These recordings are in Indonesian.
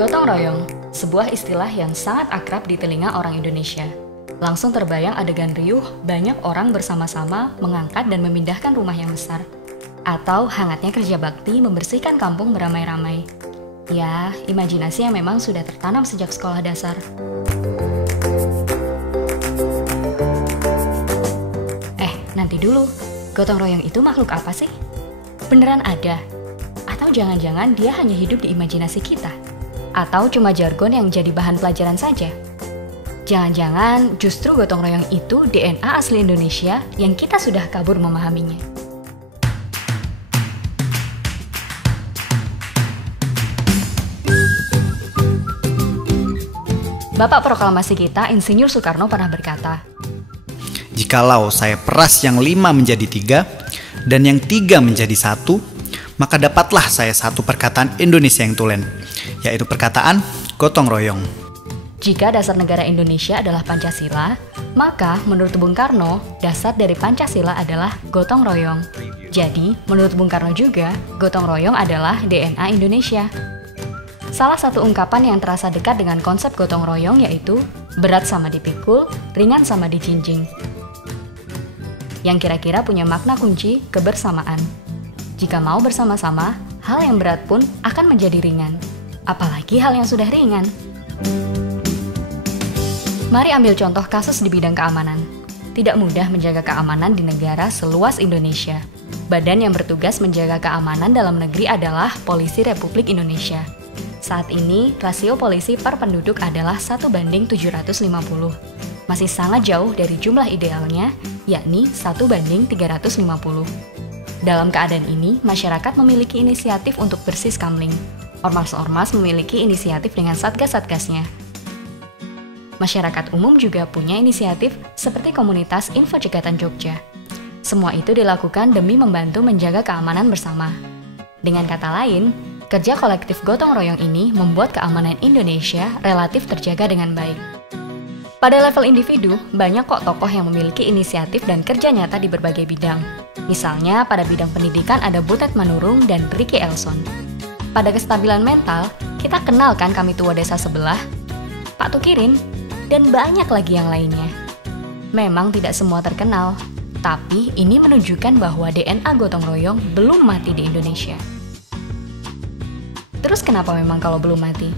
Gotong royong, sebuah istilah yang sangat akrab di telinga orang Indonesia. Langsung terbayang adegan riuh, banyak orang bersama-sama mengangkat dan memindahkan rumah yang besar. Atau hangatnya kerja bakti membersihkan kampung beramai-ramai. Ya, imajinasi yang memang sudah tertanam sejak sekolah dasar. Nanti dulu, gotong royong itu makhluk apa sih? Beneran ada? Atau jangan-jangan dia hanya hidup di imajinasi kita? Atau cuma jargon yang jadi bahan pelajaran saja? Jangan-jangan justru gotong royong itu DNA asli Indonesia yang kita sudah kabur memahaminya. Bapak proklamasi kita, Insinyur Soekarno pernah berkata, "Jikalau saya peras yang 5 menjadi 3 dan yang 3 menjadi 1, maka dapatlah saya satu perkataan Indonesia yang tulen, yaitu perkataan gotong royong." Jika dasar negara Indonesia adalah Pancasila, maka menurut Bung Karno, dasar dari Pancasila adalah gotong royong. Jadi, menurut Bung Karno juga, gotong royong adalah DNA Indonesia. Salah satu ungkapan yang terasa dekat dengan konsep gotong royong yaitu berat sama dipikul, ringan sama dijinjing, yang kira-kira punya makna kunci kebersamaan. Jika mau bersama-sama, hal yang berat pun akan menjadi ringan. Apalagi hal yang sudah ringan. Mari ambil contoh kasus di bidang keamanan. Tidak mudah menjaga keamanan di negara seluas Indonesia. Badan yang bertugas menjaga keamanan dalam negeri adalah Polisi Republik Indonesia. Saat ini, rasio polisi per penduduk adalah 1:750. Masih sangat jauh dari jumlah idealnya, yakni 1:350. Dalam keadaan ini, masyarakat memiliki inisiatif untuk bersih skamling. Ormas-ormas memiliki inisiatif dengan satgas-satgasnya. Masyarakat umum juga punya inisiatif seperti komunitas Info Cegatan Jogja. Semua itu dilakukan demi membantu menjaga keamanan bersama. Dengan kata lain, kerja kolektif gotong royong ini membuat keamanan Indonesia relatif terjaga dengan baik. Pada level individu, banyak kok tokoh yang memiliki inisiatif dan kerja nyata di berbagai bidang. Misalnya, pada bidang pendidikan ada Butet Manurung dan Ricky Elson. Pada kestabilan mental, kita kenal kan kami tua desa sebelah, Pak Tukirin, dan banyak lagi yang lainnya. Memang tidak semua terkenal, tapi ini menunjukkan bahwa DNA gotong royong belum mati di Indonesia. Terus kenapa memang kalau belum mati?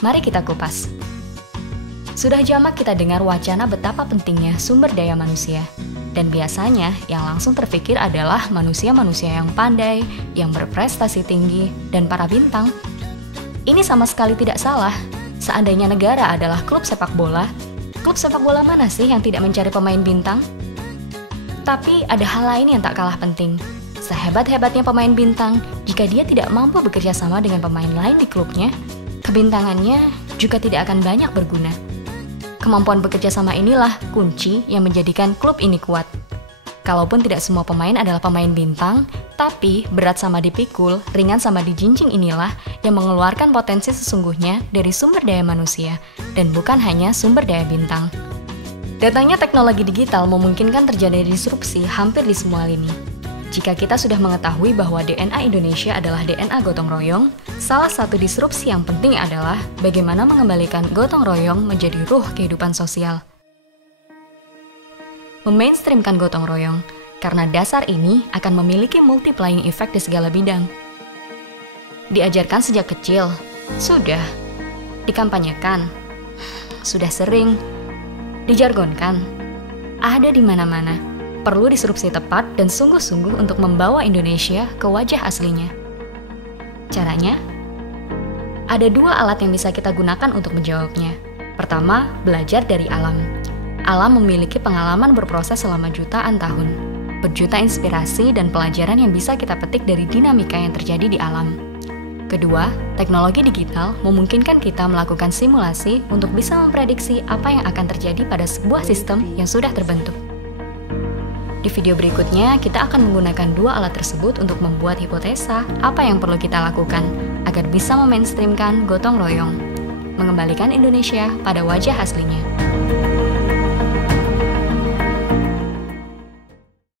Mari kita kupas. Sudah jamak kita dengar wacana betapa pentingnya sumber daya manusia. Dan biasanya yang langsung terpikir adalah manusia-manusia yang pandai, yang berprestasi tinggi, dan para bintang. Ini sama sekali tidak salah. Seandainya negara adalah klub sepak bola mana sih yang tidak mencari pemain bintang? Tapi ada hal lain yang tak kalah penting. Sehebat-hebatnya pemain bintang, jika dia tidak mampu bekerja sama dengan pemain lain di klubnya, kebintangannya juga tidak akan banyak berguna. Kemampuan bekerja sama inilah kunci yang menjadikan klub ini kuat. Kalaupun tidak semua pemain adalah pemain bintang, tapi berat sama dipikul, ringan sama dijinjing inilah yang mengeluarkan potensi sesungguhnya dari sumber daya manusia, dan bukan hanya sumber daya bintang. Datangnya teknologi digital memungkinkan terjadi disrupsi hampir di semua lini. Jika kita sudah mengetahui bahwa DNA Indonesia adalah DNA gotong royong, salah satu disrupsi yang penting adalah bagaimana mengembalikan gotong royong menjadi ruh kehidupan sosial. Memainstreamkan gotong royong, karena dasar ini akan memiliki multiplying effect di segala bidang. Diajarkan sejak kecil, sudah. Dikampanyekan, sudah sering. Dijargonkan, ada di mana-mana. Perlu disrupsi tepat dan sungguh-sungguh untuk membawa Indonesia ke wajah aslinya. Caranya? Ada 2 alat yang bisa kita gunakan untuk menjawabnya. Pertama, belajar dari alam. Alam memiliki pengalaman berproses selama jutaan tahun. Berjuta inspirasi dan pelajaran yang bisa kita petik dari dinamika yang terjadi di alam. Kedua, teknologi digital memungkinkan kita melakukan simulasi untuk bisa memprediksi apa yang akan terjadi pada sebuah sistem yang sudah terbentuk. Di video berikutnya, kita akan menggunakan 2 alat tersebut untuk membuat hipotesa apa yang perlu kita lakukan agar bisa memainstreamkan gotong royong, mengembalikan Indonesia pada wajah aslinya.